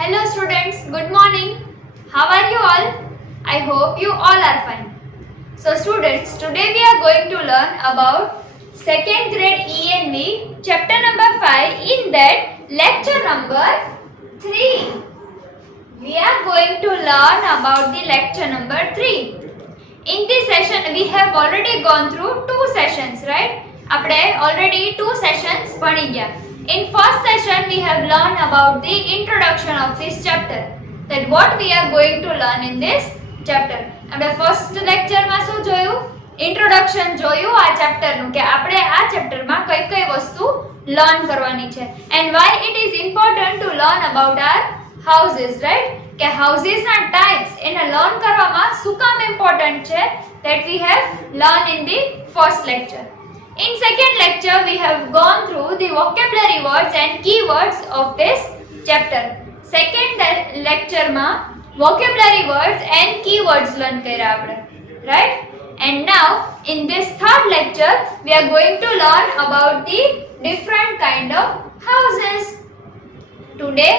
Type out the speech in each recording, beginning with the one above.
Hello students, good morning. How are you all? I hope you all are fine. So students, today we are going to learn about second grade ENV chapter number 5, in that lecture number 3. We are going to learn about the lecture number 3. In this session we have already gone through 2 sessions, right? આપણે already 2 sessions ભણી ગયા. In first session we have learned about the introduction of this chapter, that what we are going to learn in this chapter. આપણે first lecture માં શું જોયું? Introduction જોયું આ chapter નું, કે આપણે આ chapter માં કઈ કઈ વસ્તુ learn કરવાની છે, and why it is important to learn about our houses, right? કે houses ના types એને learn કરવામાં શું કામ important છે, that we have learned in the first lecture. In second lecture we have gone through the vocabulary words and keywords of this chapter. Second lecture માં vocabulary words and keywords learn કર્યા આપણે, right? And now in this third lecture we are going to learn about the different kind of houses. Today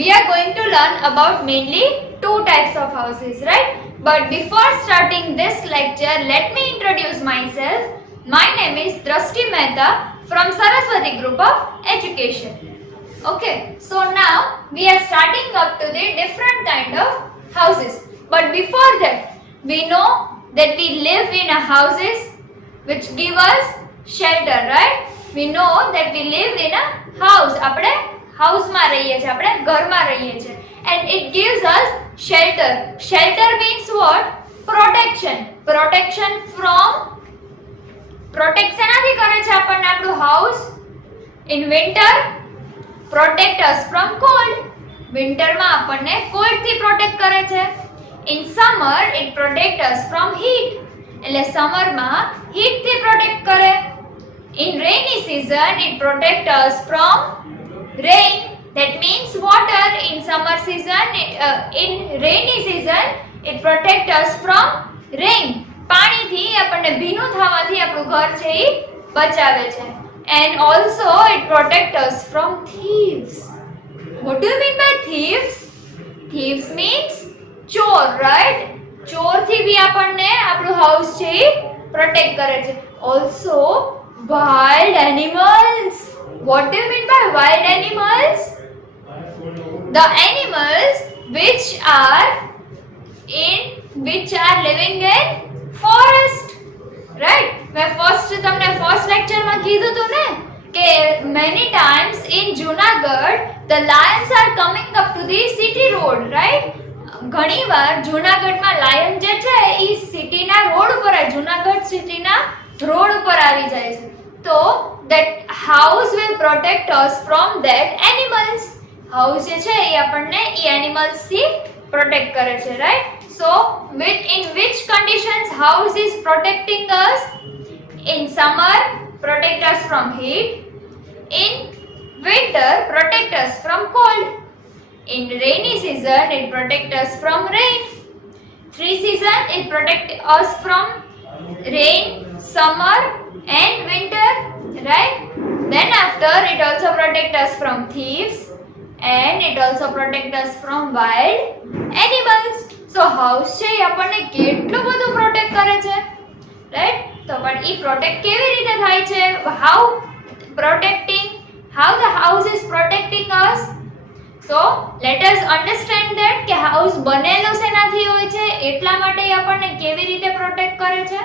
we are going to learn about mainly 2 types of houses, right? But before starting this lecture, let me introduce myself. My name is Drashti Mehta from Saraswati Group of Education. Okay, so now we are starting up to the different kind of houses. But before that, we know that we live in a houses which give us shelter, right? We know that we live in a house. આપણે house માં રહીએ છીએ, આપણે ઘરમાં રહીએ છીએ, and it gives us shelter. Shelter means what? Protection. Protection from, protect શેનાથી કરે છે આપણને આપણું house? In winter protect us from cold. winter માં આપણને cold થી protect કરે છે. In summer it protect us from heat. એટલે summer માં heat થી protect કરે. In rainy season it protect us from rain. That means water. In summer season in rainy season it protect us from rain. પાણીથી આપણને ભીનું થવાથી આપણું ઘર છે એ બચાવે છે. And also it protect us from thieves. What do you mean by thieves? Thieves means ચોર, right? ચોરથી બી આપણને આપણું હાઉસ છે એ protect કરે છે. Also wild animals. What do you mean by wild animals? The animals which are living in forest, right? मैं first lecture માં કીધું હતું ને કે many times in Junagadh the lions are coming up to the city road, right? ઘણીવાર જૂનાગઢમાં lion જે છે એ સિટીના રોડ ઉપર જૂનાગઢ સિટીના રોડ ઉપર આવી જાય છે. તો that house will protect us from that animals. house જે છે એ આપણને એ animals થી protect કરે છે, right? So in which conditions house is protecting us? In summer protect us from heat. In winter protect us from cold. In rainy season it protect us from rain. 3 season it protect us from rain, summer and winter, right? Then after it also protect us from thieves, and it also protect us from wild animals. So house છે એ આપણને કેટલું બધું protect કરે છે, right? તો પણ ઈ protect કેવી રીતે થાય છે? How the house is protecting us? So let us understand that કે house બનેલો શેનાથી હોય છે, એટલા માટે આપણને કેવી રીતે પ્રોટેક્ટ કરે છે,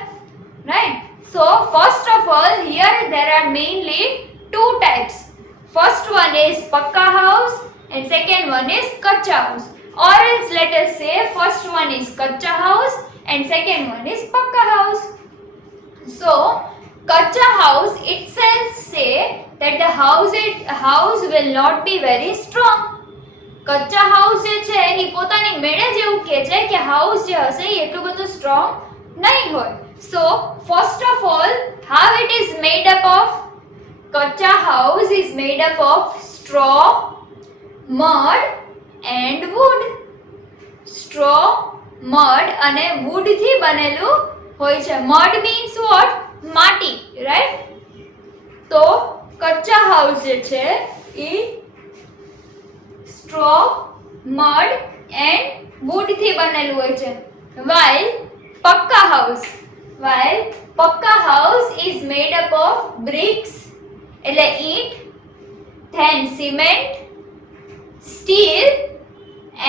right? So first of all, here there are mainly 2 types. First one is pakka house and second one is kacha house. Or else let us say first one is kacha house and second one is pakka house. So kacha house itself say that the house will not be very strong. Kachcha house જે છે એ પોતાની મેળે જેવું કહે છે કે house જે હશે એ એટલું બધું સ્ટ્રોંગ નહીં હોય. So first of all, how it is made up of? Kacha house is made up of straw, mud and wood. Straw, mud અને wood થી બનેલું હોય છે. Mud means what? માટી, right? તો કચ્ચા હાઉસ જે છે એ straw, mud and wood થી બનેલું હોય છે. while પક્કા house is made up of bricks એટલે ઈંટ, then cement, steel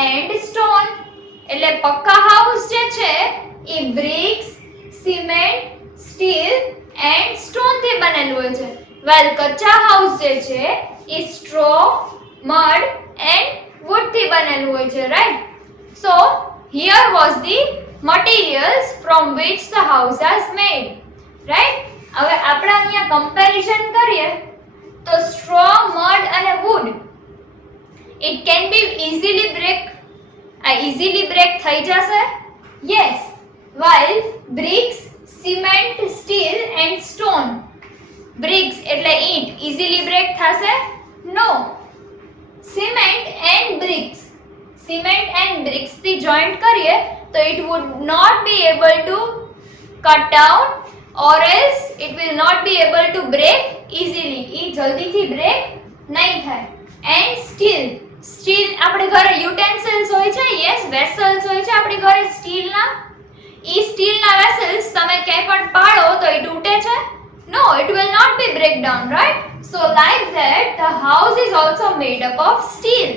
and stone. એટલે પક્કા હાઉસ જે છે એ bricks, cement, steel and stone થી બનેલું હોય છે. while કચ્ચા હાઉસ જે છે એ straw, mud and wood થી બનેલું હોય છે, right? so here was the materials from which the house is made, right? હવે આપણે અહીંયા comparison કરીએ તો straw, mud અને wood it can be easily break થઈ જશે, yes, while bricks, cement, steel and stone, bricks એટલે ઈંટ easily break થશે, no. cement and bricks થી joint કરીએ તો it would not be able to cut down or else it will not be able to break easily. એ જલ્દીથી break નહીં થાય. and steel આપણી ઘરે utensils હોય છે, yes, vessels હોય છે આપણી ઘરે સ્ટીલના. એ સ્ટીલના vessels તમે ક્યાંય પણ પાડો તો એ તૂટે છે? No, it will not be break down, right? so like that the house is also made up of steel,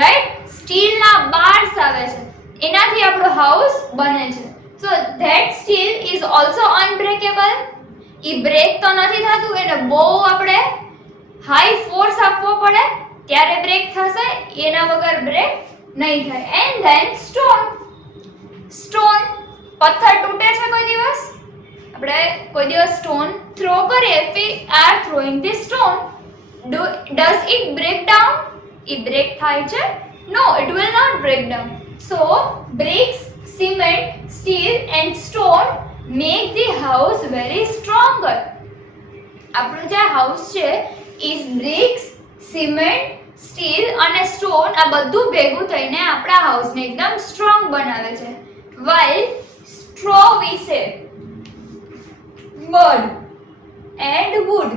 right? સ્ટીલના bars આવે છે એનાથી આપણો હાઉસ બને છે. so that steel is also unbreakable. એ બ્રેક તો નથી થતું, એને બહુ આપણે હાઈ ફોર્સ આપવો પડે ત્યારે બ્રેક થશે, એના વગર બ્રેક નહીં થાય. and then stone પથ્થર તૂટે છે કોઈ દિવસ? આપણે કોઈ દિવસ સ્ટોન થ્રો કરીએ, we are throwing the stone, does it break down? એ બ્રેક થાય છે? no, it will not break down. so bricks, cement, steel and stone make the house very stronger. આપણું જે હાઉસ છે is bricks, cement, steel અને stone આ બધું ભેગું થઈને આપણા હાઉસને એકદમ સ્ટ્રોંગ બનાવે છે. while straw we say mud and wood,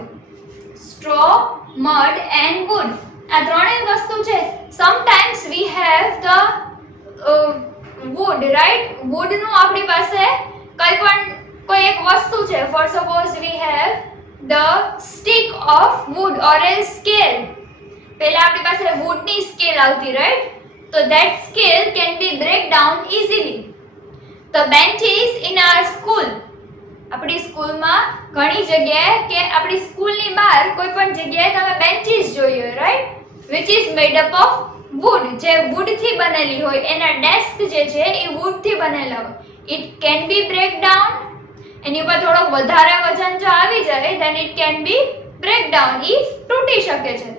straw, mud and wood આ ત્રણેય વસ્તુ છે. sometimes we have the wood, right? wood નું આપણી પાસે કોઈ એક વસ્તુ છે, for suppose we have the stick of wood or a scale. પહેલા આપણી પાસે wood ની scale આવતી, right? so that scale can be break down easily. the benches in our school, આપણી સ્કૂલમાં ઘણી જગ્યાએ કે આપણી સ્કૂલની બહાર કોઈ પણ જગ્યાએ તમે બેન્ચીસ જોઈ હોય, right? which is made up of wood, જે wood થી બનેલી હોય. એના ડેસ્ક જે છે એ wood થી બનેલા હોય. it can be break down, એની ઉપર થોડો વધારે વજન જો આવી જાય then it can be break down, એ તૂટી શકે છે.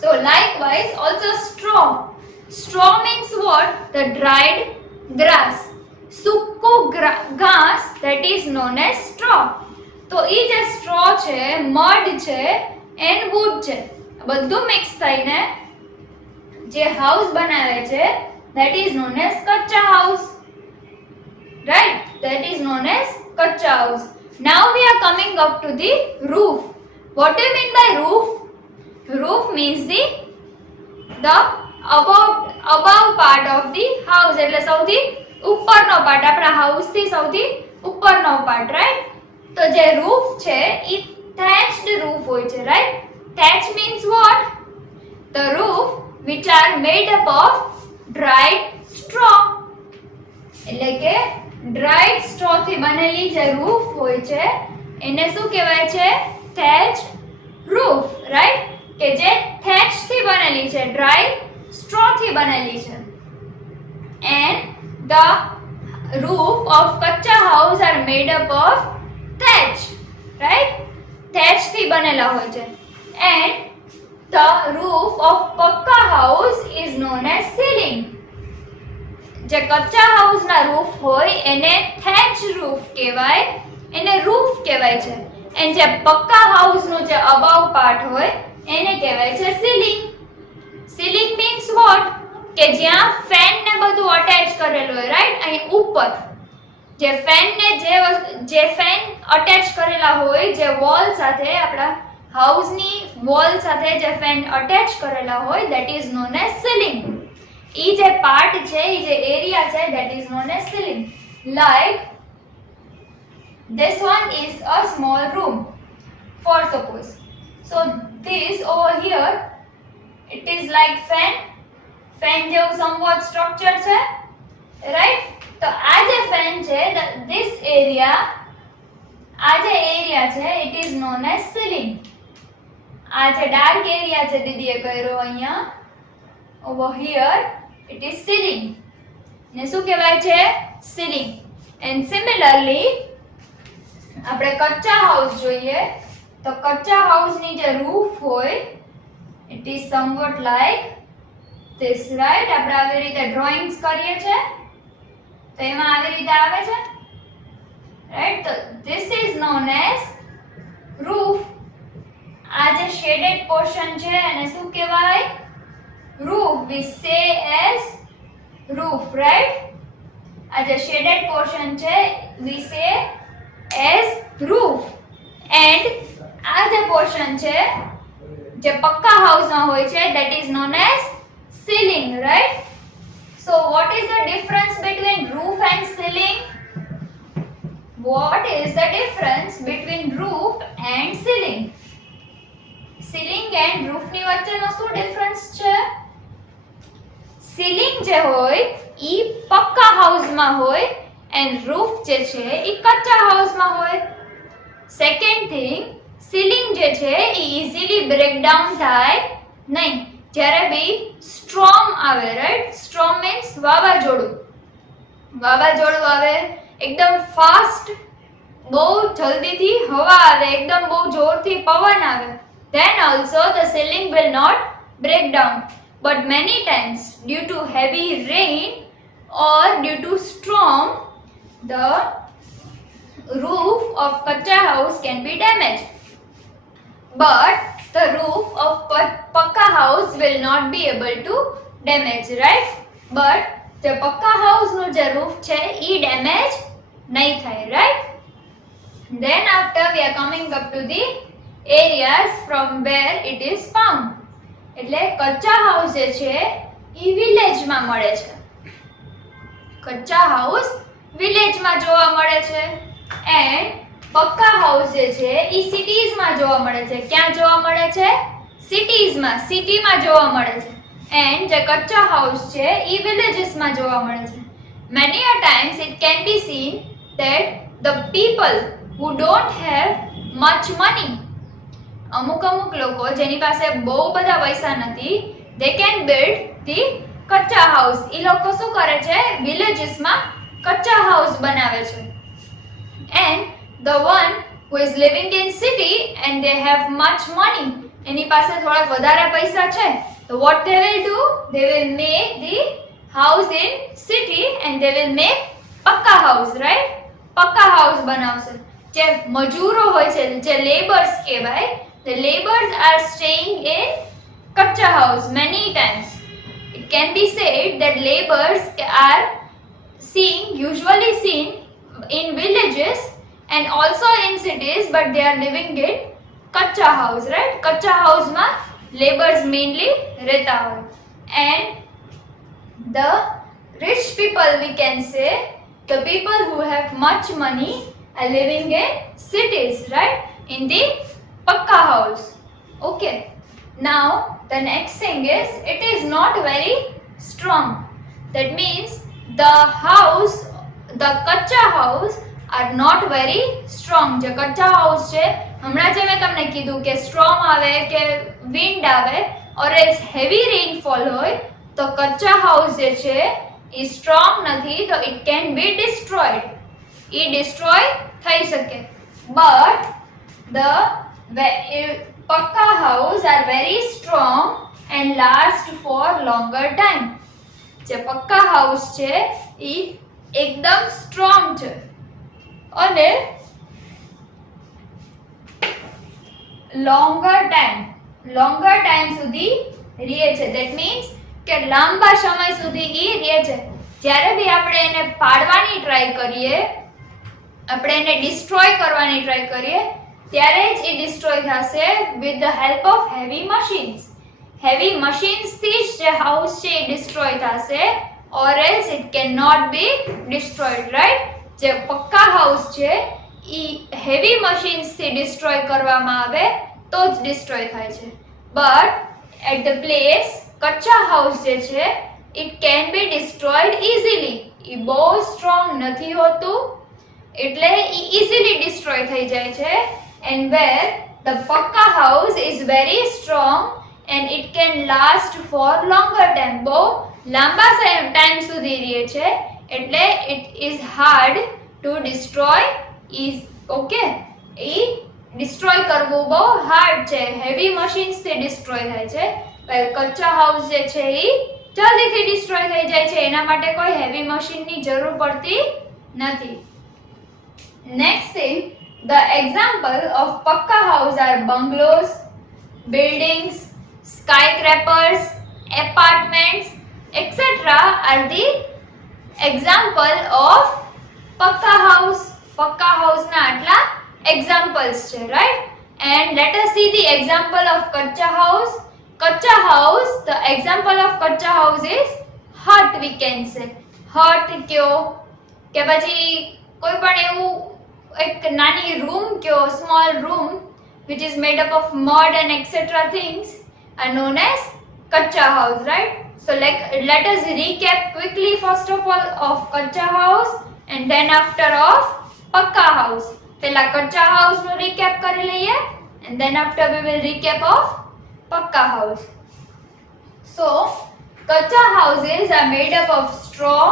so likewise also straw means what? the dried grass, સૂકું ઘાસ, that is known as straw. તો એ જે straw છે, mud છે and wood છે, બધું મિક્સ થઈને જે હાઉસ બનાવે છે that is known as Kaccha house, right? that is known as Kaccha house. now we are coming up to the roof. what do you mean by roof? roof means the above part of the house, એટલે સૌથી ઉપરનો part, આપણા house થી સૌથી ઉપરનો part, right? તો જે roof છે એ thatched roof હોય છે, right? thatch means what? the roof which are made up of dried straw, એટલે કે dried straw થી બનેલી જે roof હોય છે એને શું કહેવાય છે? thatched roof, right? કે જે thatch થી બનેલી છે, dry straw થી બનેલી છે. and the roof of kacha house are made up of thatch, right? thatch થી બનેલા હોય છે. and the roof of pakka house is known as ceiling. જે કચ્ચા હાઉસ ના રૂફ હોય એને thatch roof કહેવાય, એને roof કહેવાય છે. and જે પક્કા હાઉસ નું જે above part હોય એને કહેવાય છે ceiling. ceiling means what? કે જ્યાં ફેન ને બધું અટેચ કરેલું હોય, રાઈટ? અહીં ઉપર જે ફેન ને જે ફેન અટેચ કરેલા હોય જે વોલ સાથે આપણા હાઉસની વોલ સાથે જે ફેન અટેચ કરેલા હોય that is known as ceiling. ઈ જે પાર્ટ છે, ઈ જે એરિયા છે that is known as ceiling. Like this one is a small room for suppose. So this over here it is like fan જેવું somewhat structure છે, right? તો આ જે fan છે this area, આ જે એરિયા છે it is known as ceiling. આ જે ડાર્ક એરિયા છે દીદીએ કર્યો અહીંયા over here it is ceiling. ને શું કહેવાય છે? ceiling. And similarly આપણે કચ્ચા હાઉસ જોઈએ તો કચ્ચા હાઉસની જે રૂફ હોય it is somewhat like this, right? આપણે આવી રીતે ડ્રોઈંગ્સ કરીએ છે તો એમાં આવી રીતે આવે છે, right? તો this is known as roof. આ જે shaded portion છે એને શું કહેવાય? roof. We say as roof, right? આ જે shaded portion છે we say as roof. And આ જે portion છે જે પક્કા હાઉસમાં હોય છે that is known as ceiling, right? So what is the difference between roof and ceiling? What is the difference between roof and ceiling? Ceiling and roof ની વચ્ચેનો શું ડિફરન્સ છે? ceiling જે હોય ઈ પક્કા હાઉસમાં હોય and roof જે છે ઈ કચ્ચા હાઉસમાં હોય. Second thing, ceiling જે છે ઈ easily break down થાય નહીં જ્યારે બી storm આવે, right? Storm means વાવાઝોડું આવે, એકદમ ફાસ્ટ, બહુ જલ્દીથી હવા આવે, એકદમ બહુ જોરથી પવન આવે, then also the ceiling will not break down. But many times due to heavy rain or due to storm the roof of kacha house can be damaged. But the roof of pakka house will not be able to damage, right? But the pakka house no je roof છે ઈ damage nahi થાય, right? Then after we are coming up to the areas from where it is found. એટલે કચ્ચા house જે છે ઈ વિલેજમાં મળે છે. કચ્ચા house વિલેજમાં જોવા મળે છે and પક્કા હાઉસ જે છે ઈ સિટીઝમાં જોવા મળે છે. ક્યાં જોવા મળે છે? સિટીમાં જોવા મળે છે. and જે કચ્ચા હાઉસ છે ઈ વિલેજીસમાં જોવા મળે છે. Many a times it can be seen that the people who don't have much money, અમુક લોકો જેની પાસે બહુ બધા પૈસા નથી, they can build the kachcha house. ઈ લોકો શું કરે છે? વિલેજીસમાં કચ્ચા હાઉસ બનાવે છે. And the one who is living in city and they have much money, એની પાસે થોડા વધારે પૈસા છે, so what they will do? They will make the house in city and they will make પક્કા house, right? પક્કા house બનાવશે. જે મજૂરો હોય છે, જે લેબર્સ કહેવાય, the laborers are staying in kacha house many times. It can be said that laborers are usually seen in villages and also in cities, but they are living in kacha house, right? Kacha house ma laborers mainly rehta hoy. And the rich people, we can say, the people who have much money are living in cities, right? In the pakka house. Okay. Now the next thing is it is not very strong. That means the kacha house are not very strong. જે કચ્ચા house છે, હમણાં જે મેં તમને કીધું કે storm આવે કે વિન્ડ આવે or else heavy rainfall હોય તો કચ્ચા હાઉસ જે છે એ સ્ટ્રોંગ નથી, તો it can be destroyed. A destroy થઈ શકે. But the pakka house are very strong and last for longer time. જે પક્કા હાઉસ છે ઈ એકદમ સ્ટ્રોંગ છે અને longer time સુધી રહે છે. That means કે લાંબા સમય સુધી ઈ રહે છે. જ્યારે બી આપણે એને પાડવાની ટ્રાય કરીએ, આપણે એને ડિસ્ટ્રોય કરવાની ટ્રાય કરીએ, ત્યારે જ એ ડિસ્ટ્રોય થશે with the help of heavy machines. Heavy machines થી જ જે હાઉસ છે એ ડિસ્ટ્રોય થશે, or else it can not be destroyed, right? જે પક્કા હાઉસ છે એ હેવી મશીન્સ થી ડિસ્ટ્રોય કરવામાં આવે તો જ ડિસ્ટ્રોય થાય છે. But at the place kachcha house જે છે it can be destroyed easily. એ બહુ સ્ટ્રોંગ નથી હોતું એટલે એ ઇઝીલી ડિસ્ટ્રોય થઈ જાય છે. And where the pakka house is very strong and it can last for longer time. બહુ લાંબા ટાઈમ સુધી રહે છે એટલે it is hard to destroy. Is okay, એ ડિસ્ટ્રોય કરવું બહુ હાર્ડ છે. હેવી મશીન્સ થી ડિસ્ટ્રોય થાય છે. કચ્ચા હાઉસ જે છે એ જલ્દીથી ડિસ્ટ્રોય થઈ જાય છે, એના માટે કોઈ હેવી મશીનની જરૂર પડતી નથી. Next thing, the example of pakka house are bungalows, buildings, skyscrapers, apartments, etc. are the example of pakka house. Pakka house na atla examples છે, right? And let us see the example of kacha house. Kacha house, the example of kacha house is hut, we can say. Hut kyo કે પછી કોઈ પણ એવું એક નાની room kyo, small room which is made up of mud and etc. things are known as kacha house, right? So let us recap quickly first of all of kacha house and then after of pakka house. પહેલા kacha house નું recap કરી લઈએ and then after we will recap of pakka house. So kacha houses are made up of straw,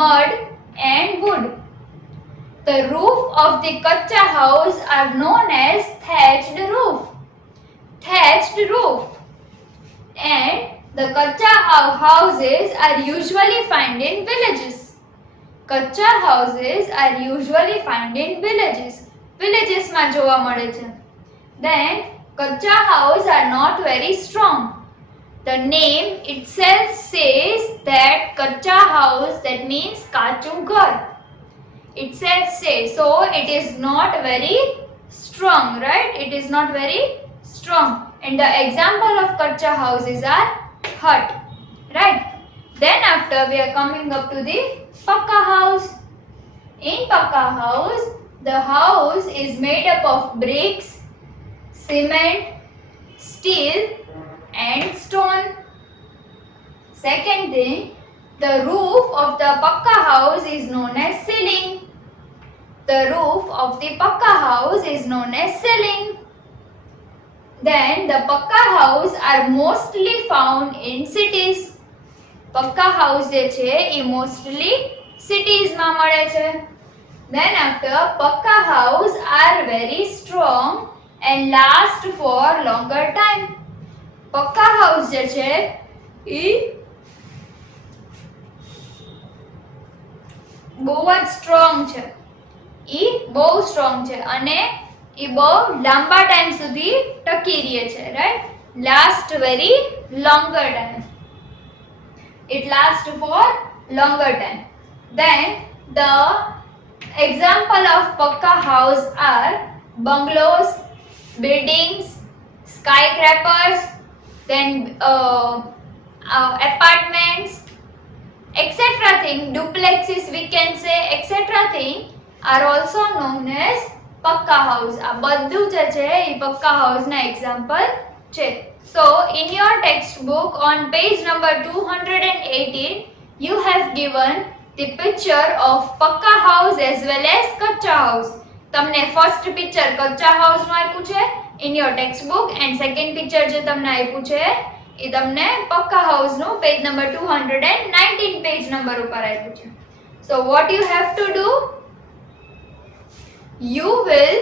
mud and wood. The roof of the kacha house are known as thatched roof. Thatched roof. And the kacha houses are usually found in villages. Kacha houses are usually found in villages. Villages માં જોવા મળે છે. Then kacha houses are not very strong. The name itself says that kacha house, that means કાચું ઘર. Itself says, so it is not very strong, right? It is not very strong. And the example of kacha houses are hut, right? Then after we are coming up to the pakka house. In pakka house, the house is made up of bricks, cement, steel and stone. Second thing, the roof of the pakka house is known as ceiling. The roof of the pakka house is known as ceiling. Then the pakka house are mostly found in cities. Pakka house જે છે એ mostly cities માં મળે છે. Then after, pakka house are very strong and last for longer time. Pakka house જે છે એ બહુ જ strong છે. એ બહુ સ્ટ્રોંગ છે અને એ બહુ લાંબા ટાઈમ સુધી ટકી રહે છે, right? Last very longer time. It lasts for longer time. Then the example of pakka house are bungalows, buildings, skyscrapers, then apartments, etc. thing, duplexes we can say, etc. thing are also known as pakka house. આ બધું જે છે એ pakka house ના example છે. So in your textbook on page number 218 you have given the picture of pakka house as well as kacha house. તમને first picture kacha house નું આપ્યું છે in your textbook and second picture જે તમને આપ્યું છે એ તમને pakka house નું page number 219 page number ઉપર આપ્યું છે. So what you have to do, you will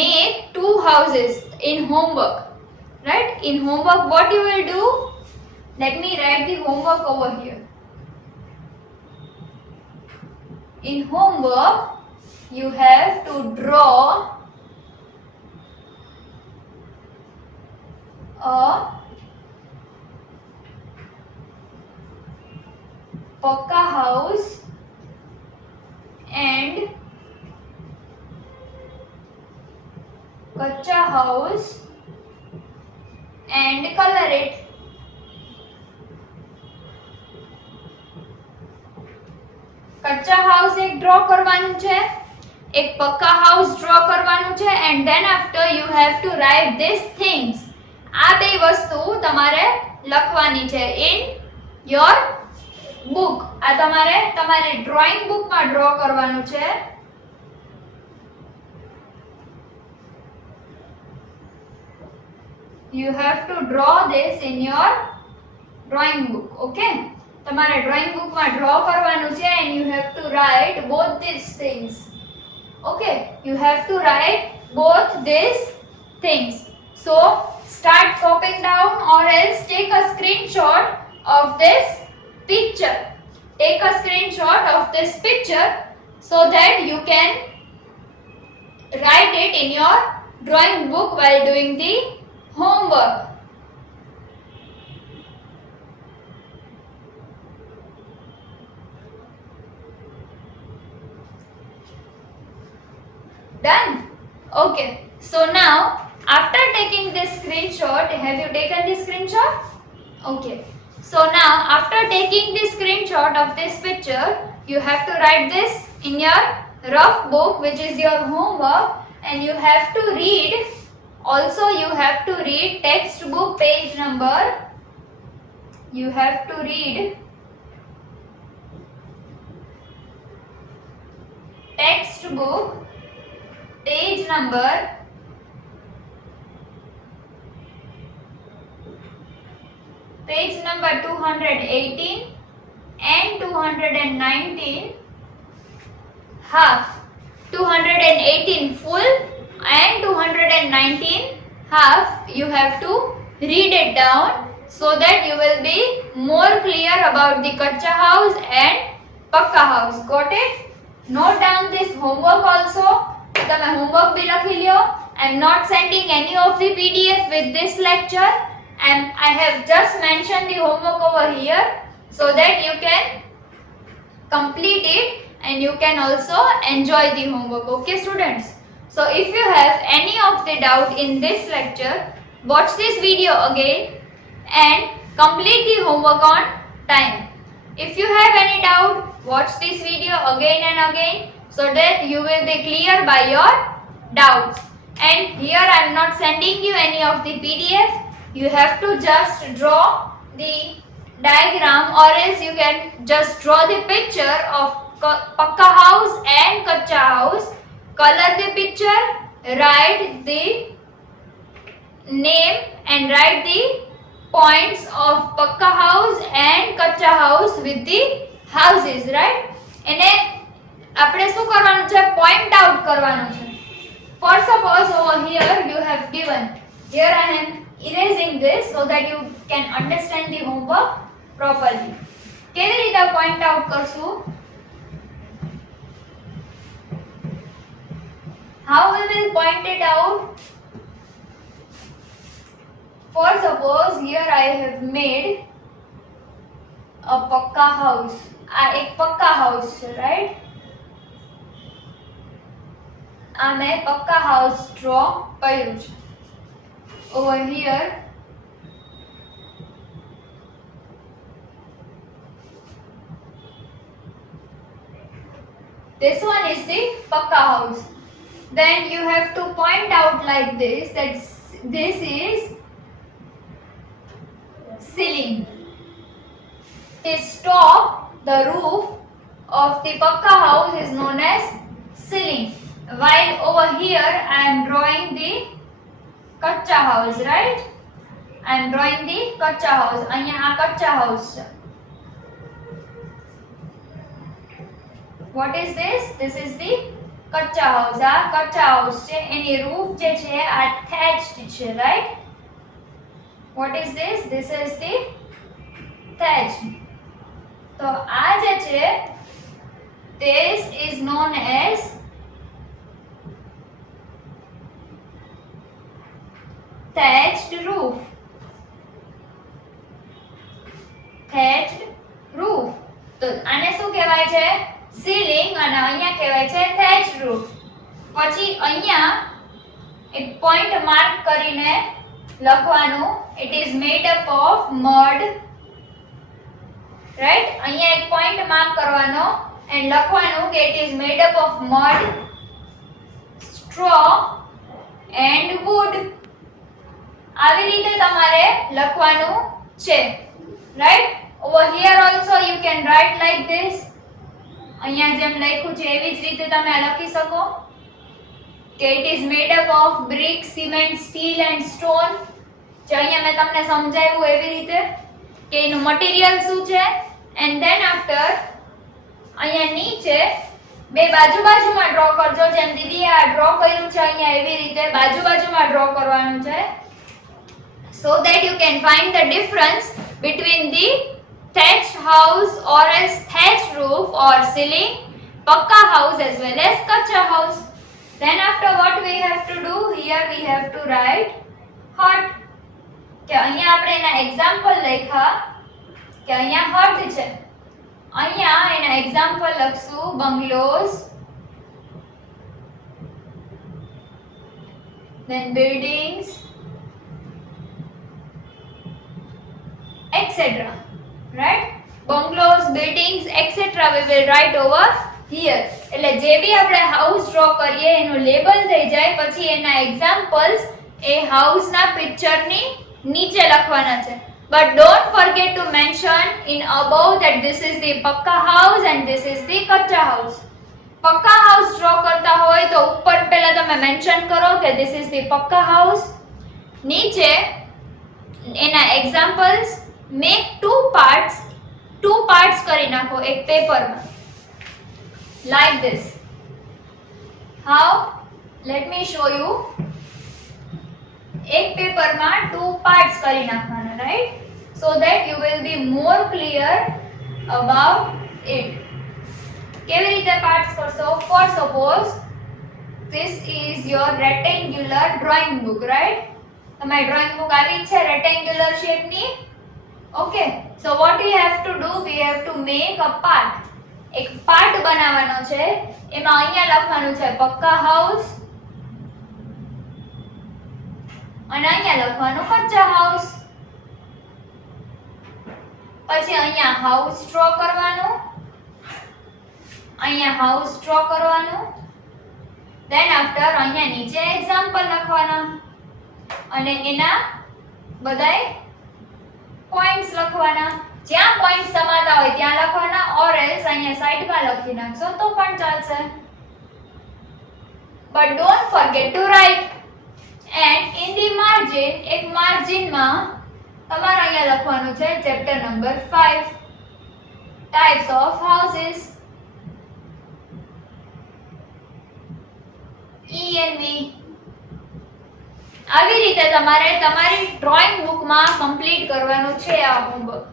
make two houses in homework, right? In homework what you will do, let me write the homework over here. In homework you have to draw a pakka house and kacha house and color it. Kachcha house એક draw કરવાનું છે, એક પક્કા house draw કરવાનું છે, and then after you have to write these things. આ બે વસ્તુ તમારે લખવાની છે in your book. આ તમારે ડ્રોઈંગ બુકમાં ડ્રો કરવાનું છે. You have to draw this in your drawing book. Okay? તમારે ડ્રોઈંગ બુકમાં ડ્રો કરવાનું છે and you have to write both these things. Okay? You have to write both these things. So start copying down or else take a screenshot of this picture. Take a screenshot of this picture so that you can write it in your drawing book while doing the homework. Done? Okay. So now, after taking this screenshot, have you taken this screenshot? Okay. So now, after taking this screenshot of this picture, you have to write this in your rough book, which is your homework, and you have to read. Also, you have to read textbook page number. You have to read textbook page number 218 and 219 half. 218 full and 219 half. You have to read it down so that you will be more clear about the kacha house and pakka house. Got it? Note down this homework also. તમે homework bhi લખી લ્યો. I am not sending any of the PDF with this lecture, and I have just mentioned the homework over here so that you can complete it and you can also enjoy the homework. Okay, students? So if you have any of the doubt in this lecture, watch this video again and complete the homework on time. If you have any doubt, watch this video again and again so that you will be clear by your doubts. And here I am not sending you any of the PDF. You have to just draw the diagram, or else you can just draw the picture of pakka house and kacha house. Color the picture, write the name and write the points of pakka house and kacha house with the houses, right? એને આપણે શું કરવાનું છે? Point out કરવાનું છે. For suppose over here you have given, here I am erasing this so that you can understand the homework properly. કેવી રીતે point out કરશું? How we will point it out? For suppose here I have made a pakka house. આ એક પક્કા house છે, right? આ મેં પક્કા house draw કર્યું છે. Over here this one is the pakka house. Then you have to point out like this, that this is ceiling. This top, the roof of the pakka house is known as ceiling. While over here I am drawing the kacha house, right? I am drawing the kacha house. અહીંયા આ kacha house છે. What is this? This is the kacha house. આ kacha house છે. એની roof જે છે આ thatched છે, right? What is this? This is the thatched. તો આ જે છે this is known as thatched roof. Thatched roof. તો આને શું કહેવાય છે? ceiling, અને અહીંયા કહેવાય છે thatched roof. પછી અહીંયા એક પોઈન્ટ માર્ક કરીને લખવાનું it is made up of mud, right? અહીંયા એક પોઈન્ટ માર્ક કરવાનો and લખવાનું કે it is made up of mud, straw and wood. આવી રીતે તમારે લખવાનું છે, right? Over here also you can write like this. અહીંયા જેમ લખ્યું છે એવી જ રીતે તમે લખી શકો કે it is made up of brick, cement, steel and stone. જે અહીંયા મેં તમને સમજાવ્યું એવી રીતે કે એનું મટીરીયલ શું છે and then after અહીંયા નીચે બે બાજુમાં ડ્રો કરજો, જેમ દીદીએ આ ડ્રો કર્યું છે અહીંયા એવી રીતે બાજુમાં ડ્રો કરવાનું છે, so that you can find the difference between the thatched house or else thatched roof or ceiling, pakka house as well as kacha house. Then after what we have to do, here we have to write hut. કે અહીંયા આપણે એના example લખ્યા કે અહીંયા hut છે, અહીંયા એના એક્ઝામ્પલ લખશું bungalows, then buildings, etc. Right? Bungalows, buildings, etc. we will write over here. એટલે જે બી આપણે હાઉસ ડ્રો કરીએ એનું લેબલ થઈ જાય પછી એના એક્ઝામ્પલ્સ એ હાઉસના પિક્ચરની નીચે લખવાના છે. But don't forget to mention in above that this is the pakka house and this is the kacha house. Pakka house draw કરતા હોય તો ઉપર પહેલા તમે મેન્શન કરો કે this is the pakka house. નીચે એના એક્ઝામ્પલ્સ make two parts કરી નાખો એક પેપરમાં like this. How? Let me show you. એક પેપરમાં two parts કરી નાખવાના, right? So that you will be more clear about it. કેવી રીતે parts કરશો? For suppose this is your rectangular drawing book, right? તમારી drawing book આવી છે rectangular shape ની. Okay, so what we have to do, we have to make a part. એક part બનાવવાનો છે, એમાં અહીંયા લખવાનું છે પક્કા હાઉસ અને અહીંયા લખવાનું કચ્ચા હાઉસ. પછી અહીંયા હાઉસ ડ્રો કરવાનું, અહીંયા હાઉસ ડ્રો કરવાનું, then after અહીંયા નીચે એક્ઝામ્પલ લખવાના અને એના બધાય પોઈન્ટ્સ લખવાના. જ્યાં પોઈન્ટ સમાતા હોય ત્યાં લખવાના or else અહીંયા સાઈડમાં લખી નાખશો તો પણ ચાલશે. But don't forget to write. And in the margin, એક માર્જિનમાં તમારે અહીંયા લખવાનું છે chapter number 5 types of houses, E and V. આવી રીતે તમારે તમારી ડ્રોઈંગ બુકમાં કમ્પ્લીટ કરવાનું છે આ homework.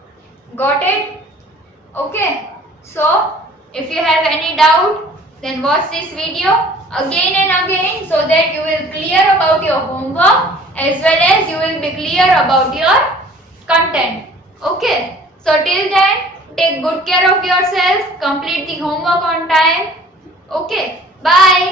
Got it? Okay. So, if you have any doubt, then watch this video again and again so that you will clear about your homework as well as you will be clear about your content. Okay. So, till then, take good care of yourself, complete the homework on time. Okay. Bye.